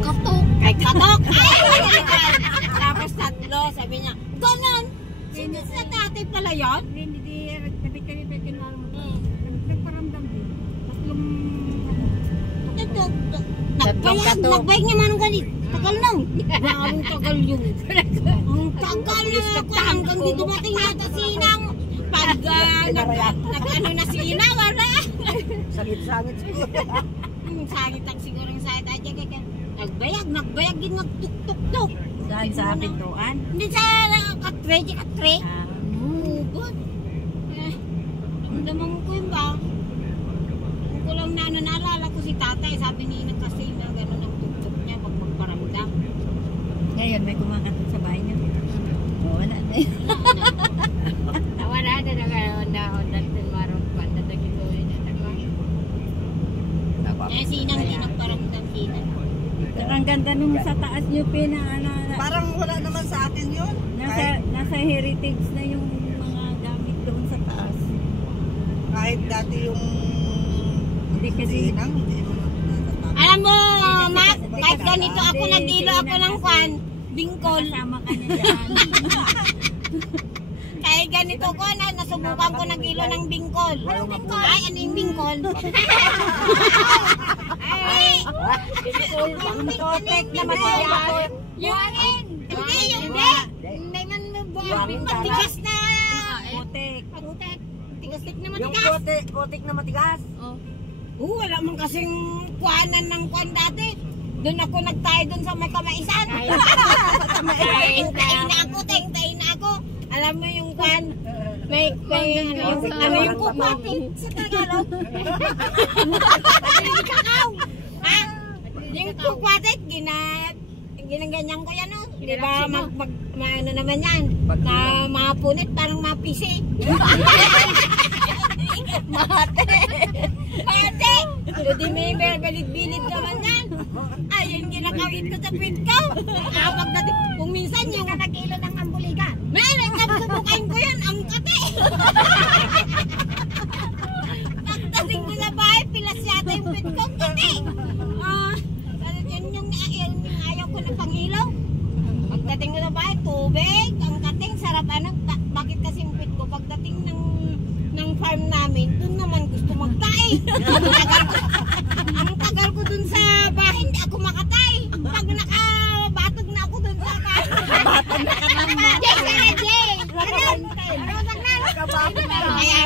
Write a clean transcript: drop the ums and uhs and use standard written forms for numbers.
katok. Kay katok. Tapos tatlo, sabi niya, ganon. Sino sa tatay pala yun? Hindi, sabi kami pa kinala mo. Nagparamdam din. Nagbayag niya manong ganit. Tagal nang. Ang tagal yun. Ang tagal na ako. Hanggang di dumating yata si Inang. Pag nag-ano na si Inang, wala. Sangit-sangit siguro. Sangit ang siguro yung sangit. Nagbayag din magtuk-tuk-tuk. Saan sa pintuan? Hindi sa katre. Good. Ang damang ko yun ba? Kung ko lang naalala ko si tatay. Sabi ni Inang kasi na gano'n ang tuk-tuk niya pag magparamdam. Ngayon, may kumakatog sa bahay niya. Wala na eh. Wala na dahil maroon pa. Dadagituloy na naman. Eh, si Inang hindi nagparamdam si Inang. Ang ganda nung sa taas niyo Parang wala naman sa akin yun. Nasa heritage na yung mga gamit doon sa taas. Kahit dati yung Hindi kasi Inang, hindi mo natatakot. Alam mo, Mac, kahit ganito ako nag-ilo ako ng kwan, bingkol. kasama ka niya dyan. Kahit ganito ko na, nasubukan ko nag-ilo ng bingkol. Ay, ano yung bingkol? Ay, Protect na matigas. Buhangin! Hindi, hindi! Hindi man buhangin. Matigas na! Protect. Putek. Tigas-tik na Yung matigas. putik na matigas. Wala man kasing kuhanan ng kuhan dati. Doon ako nagtayo doon sa may kamaisan. Tayo na ako. Alam mo yung kuhan, may ano yung kupatin sa Tagalog. Ha? Yung kupatin, ginaganyan ko yan, no? Diba, ano naman yan? Na mapunit, parang mapisi. Mate! Hindi may balit-bilit naman yan. Ayun, ginakawit ko sa pit ko. Pagdating, kung minsan yung nakakilo ng ambuligan. Meron, subukan ko yan, ang kate. Pagdating ko sa bahay, pilas yata yung pit ko, kate. Yun yung ayaw ko ng pangilaw. Pagdating ko sa bahay, tubig, ang kating, sarap ano. Bakit kasi yung pit ko, pagdating ng farm namin, doon naman gusto magtay. Ang tagal ko dun sa bahay, hindi ako makatay. Pag nakabatog na ako dun sa bahay. Batog na ka naman. Jay! Ano? Ano? Ano?